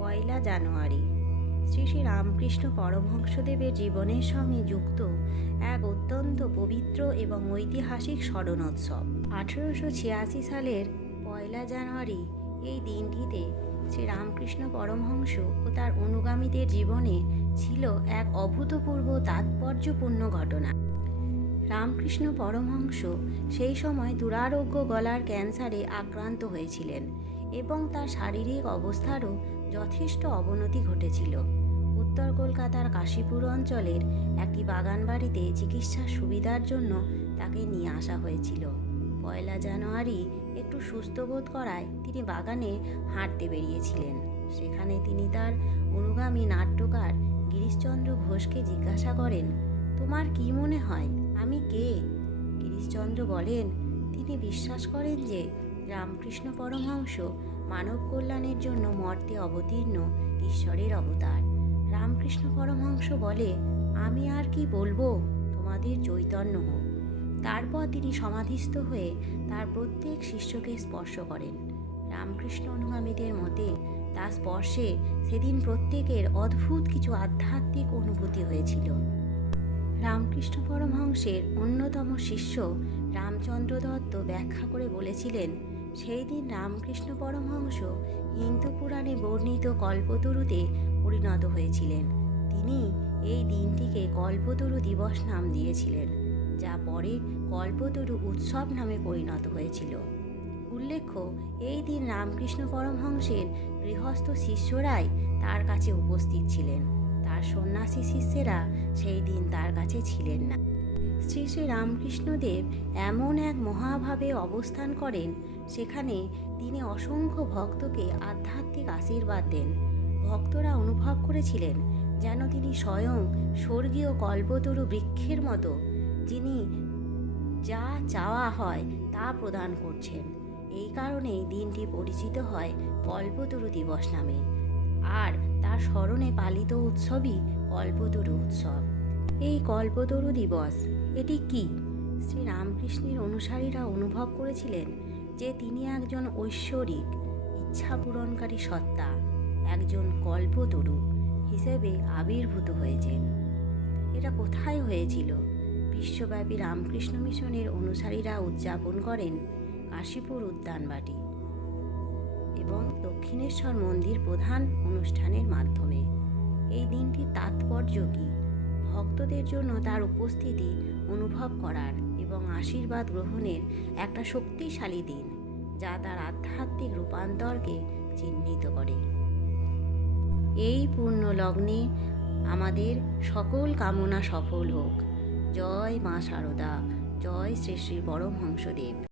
পয়লা জানুয়ারি। শ্রী শ্রী রামকৃষ্ণ পরমহংসদেবের জীবনের সঙ্গে যুক্ত এক অত্যন্ত পবিত্র এবং ঐতিহাসিক স্মরণোৎসব। আঠেরোশো ছিয়াশি সালের পয়লা জানুয়ারি এই দিনটিতে শ্রী রামকৃষ্ণ পরমহংস ও তার অনুগামীদের জীবনে ছিল এক অভূতপূর্ব তাৎপর্যপূর্ণ ঘটনা। রামকৃষ্ণ পরমহংস সেই সময় দুরারোগ্য গলার ক্যান্সারে আক্রান্ত হয়েছিলেন। এবং তার শারীরিক অবস্থারও যথেষ্ট অবনতি ঘটেছিল। উত্তর কলকাতার কাশীপুর অঞ্চলের একটি বাগান বাড়িতে চিকিৎসার সুবিধার জন্য তাকে নিয়ে আসা হয়েছিল। পয়লা জানুয়ারি একটু সুস্থ বোধ করায় তিনি বাগানে হাঁটতে বেরিয়েছিলেন। সেখানে তিনি তার অনুগামী নাট্যকার গিরিশচন্দ্র ঘোষকে জিজ্ঞাসা করেন, তোমার কি মনে হয়, আমি কে? গিরিশচন্দ্র বলেন, তিনি বিশ্বাস করেন যে রামকৃষ্ণ পরমহংস মানব কল্যাণের জন্য মর্তে অবতীর্ণ ঈশ্বরের অবতার। রামকৃষ্ণ পরমহংস বলে, আমি আর কি বলব? তোমাদের চৈতন্য হোক। তারপর তিনি সমাধিস্থ হয়ে তার প্রত্যেক শিষ্যকে স্পর্শ করেন। রামকৃষ্ণ অনুগামীদের মতে তার স্পর্শে সেদিন প্রত্যেকের অদ্ভুত কিছু আধ্যাত্মিক অনুভূতি হয়েছিল। রামকৃষ্ণ পরমহংসের অন্যতম শিষ্য রামচন্দ্র দত্ত ব্যাখ্যা করে বলেছিলেন সেই দিন রামকৃষ্ণ পরমহংস হিন্দু পুরাণে বর্ণিত কল্পতরুতে পরিণত হয়েছিলেন। তিনি এই দিনটিকে কল্পতরু দিবস নাম দিয়েছিলেন, যা পরে কল্পতরু উৎসব নামে পরিণত হয়েছিল। উল্লেখ্য, এই দিন রামকৃষ্ণ পরমহংসের গৃহস্থ শিষ্যরাই তার কাছে উপস্থিত ছিলেন। তার সন্ন্যাসী শিষ্যেরা সেই দিন তার কাছে ছিলেন না। শ্রী শ্রী রামকৃষ্ণদেব এমন এক মহাভাবে অবস্থান করেন সেখানে তিনি অসংখ্য ভক্তকে আধ্যাত্মিক আশীর্বাদ দেন। ভক্তরা অনুভব করেছিলেন যেন তিনি স্বয়ং স্বর্গীয় কল্পতরু বৃক্ষের মতো, যিনি যা চাওয়া হয় তা প্রদান করছেন। এই কারণেই দিনটি পরিচিত হয় কল্পতরু দিবস নামে। আর তার স্মরণে পালিত উৎসবই কল্পতরু উৎসব। এই কল্পতরু দিবস এটি কি? শ্রী রামকৃষ্ণের অনুসারীরা অনুভব করেছিলেন যে তিনি একজন ঐশ্বরিক ইচ্ছা পূরণকারী সত্তা, একজন কল্পতরু হিসেবে আবির্ভূত হয়েছেন। এটা কোথায় হয়েছিল? বিশ্বব্যাপী রামকৃষ্ণ মিশনের অনুসারীরা উদযাপন করেন কাশীপুর উদ্যানবাটি এবং দক্ষিণেশ্বর মন্দির প্রধান অনুষ্ঠানের মাধ্যমে। এই দিনটির তাৎপর্য কী? ভক্তদের জন্য তার উপস্থিতি অনুভব করার এবং আশীর্বাদ গ্রহণের একটা শক্তিশালী দিন, যা তার আধ্যাত্মিক রূপান্তরকে চিহ্নিত করে। এই পূর্ণ লগ্নে আমাদের সকল কামনা সফল হোক। জয় মা শারদা জয় শ্রী শ্রী পরমহংসদেব।